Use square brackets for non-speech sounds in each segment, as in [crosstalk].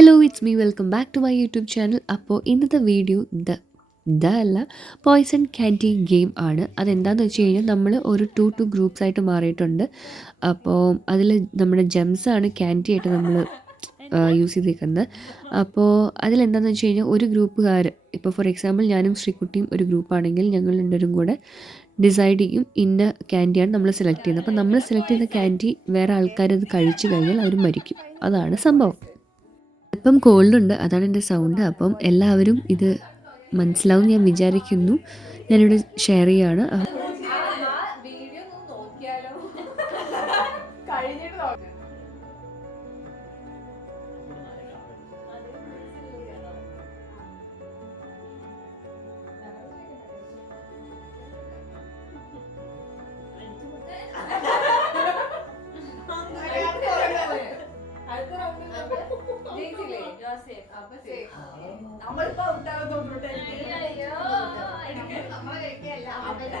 Hello it's me welcome back to my YouTube channel അപ്പോൾ ഇന്നത്തെ video the the അല്ല poison candy game ആണ്. അതെന്താണെന്ന് വെച്ച് കഴിഞ്ഞാൽ നമ്മൾ ഒരു ടു ടു ഗ്രൂപ്പ്സ് ആയിട്ട് മാറിയിട്ടുണ്ട്. അപ്പോൾ അതിൽ നമ്മുടെ ജെംസ് ആണ് ക്യാന്റി ആയിട്ട് നമ്മൾ യൂസ് ചെയ്തേക്കുന്നത്. അപ്പോൾ അതിലെന്താണെന്ന് വെച്ച് കഴിഞ്ഞാൽ ഒരു ഗ്രൂപ്പുകാർ ഇപ്പോൾ ഫോർ എക്സാമ്പിൾ ഞാനും ശ്രീകുട്ടിയും ഒരു ഗ്രൂപ്പാണെങ്കിൽ ഞങ്ങൾ രണ്ടുപേരും കൂടെ ഡിസൈഡ് ചെയ്യും ഇന്ന ക്യാൻഡിയാണ് നമ്മൾ സെലക്ട് ചെയ്യുന്നത്. അപ്പോൾ നമ്മൾ സെലക്ട് ചെയ്ത ക്യാൻഡി വേറെ ആൾക്കാർ അത് കഴിച്ചു കഴിഞ്ഞാൽ അവർ മരിക്കും. അതാണ് സംഭവം. അല്പം കോൾഡുണ്ട് അതാണ് എന്റെ സൗണ്ട് അപ്പം എല്ലാവരും ഇത് മനസ്സിലാവും ഞാൻ വിചാരിക്കുന്നു ഞാനിവിടെ ഷെയർ ചെയ്യാണ് കഴിഞ്ഞിട്ട് നമ്മളിപ്പോ ഔട്ടാകാൻ തോന്നിട്ട് അവരുടെ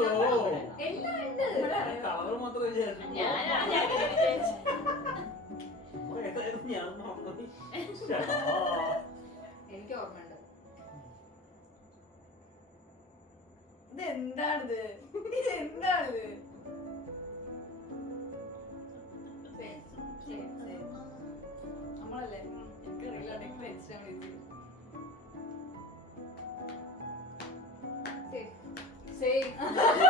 എല്ലാം ഉണ്ട് കളറ് മാത്രമേ വിചാരിച്ചു. ഏതായാലും ഞാൻ മറന്നുപോയി. ശ്ശാ. എനിക്ക് ഓർമ്മയുണ്ട്. ഇത് എന്താണിത് ഇത് എന്താണിത് നമ്മളല്ലേ എനിക്കറിയില്ല. എനിക്ക് വെച്ചാൽ സേഫ് ഇത്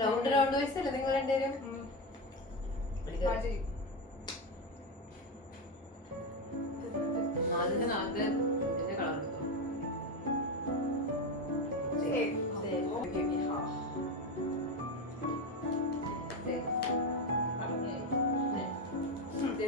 റൗണ്ട് റൗണ്ട് വൈസ് അല്ലേ നിങ്ങൾ രണ്ടുപേരും ആദ്യത്തെ നാക്ക്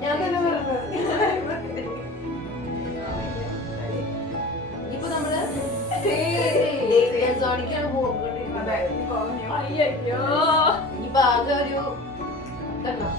ഞാൻ തന്നെ പറഞ്ഞത് ഇനിയിപ്പോ നമ്മൾ സോണിക്കാണ് പോകുന്നത് ഇനിയിപ്പോ ആകെ ഒരു ഇതെണ്ണോ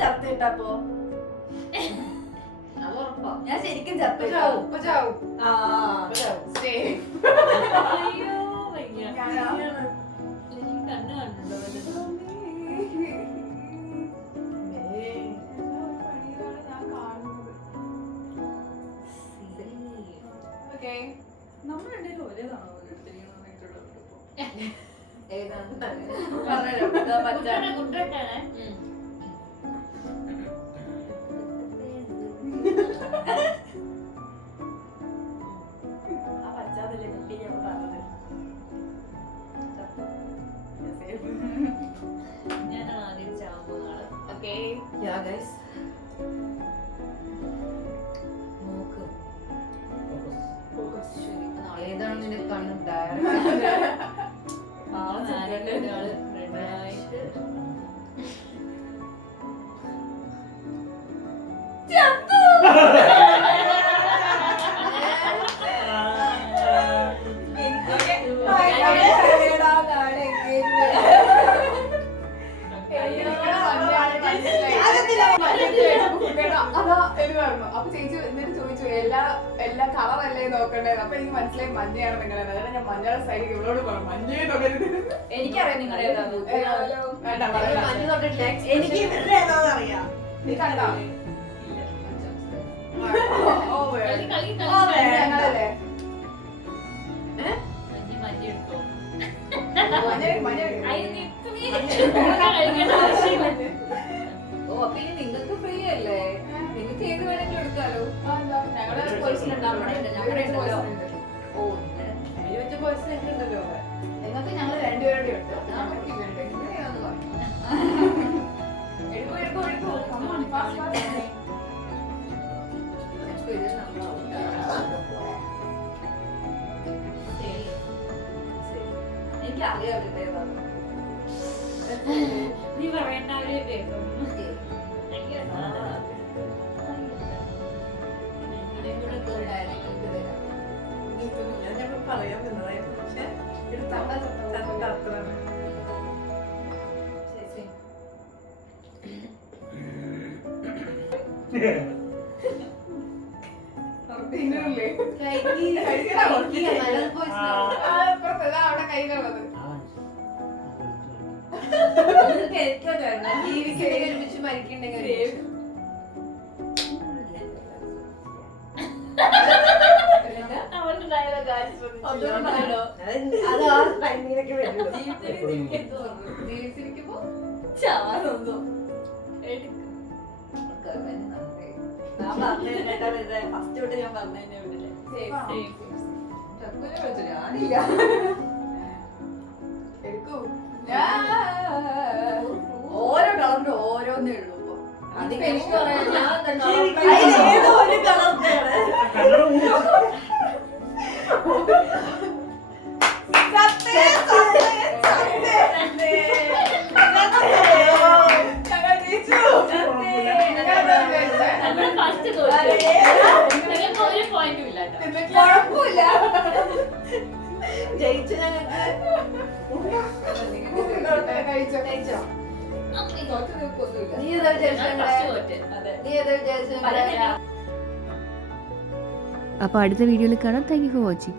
ചത്തിട്ടപ്പോ ഞാൻ ശരിക്കും ചത്തിട്ടോ ഏതാണ് പറഞ്ഞു പറ്റാണ് Günaydın. ya എന്ന് പറഞ്ഞു അപ്പൊ ചേച്ചി എന്നിട്ട് ചോദിച്ചു എല്ലാ എല്ലാ കളർ അല്ലേ നോക്കണ്ടേ? അപ്പൊ എനിക്ക് മനസ്സിലായി മഞ്ഞയാണ് നിങ്ങളെ. അതായത് ഞാൻ മഞ്ഞയുടെ സൈഡ് ഇവളോട് പറഞ്ഞു. മഞ്ഞയെ തുടരുത് എനിക്കറിയാം നിങ്ങളെ എനിക്ക് ഓ അപ്പൊ ഇനി നിങ്ങൾക്ക് ഫ്രീ നിങ്ങൾക്ക് ഞങ്ങൾ രണ്ടുപേരുടെ ഉണ്ട് എടുക്കൂ എടുക്കൂ എടുക്കൂ. കമ്മോൺ ഫാസ്റ്റ് ഫാസ്റ്റ് എനിക്കറിയാം നീ പറയേണ്ട അവരെ അവിടെ കയ്യിലുള്ളത് ജീവിക്കുന്നത് ഒരുമിച്ച് മരിക്കണ്ടെങ്കിൽ ജീവിച്ചിരിക്കുമ്പോ ചാറുണ്ടോ എടുക്കും. ഓരോ കളറിന്റെ ഓരോന്നേ ഉള്ളൂ അതിപ്പോ എനിക്ക് പറയാം ഞാൻ കളർ [laughs] അപ്പൊ അടുത്ത വീഡിയോയിൽ കാണാം. Thank you for watching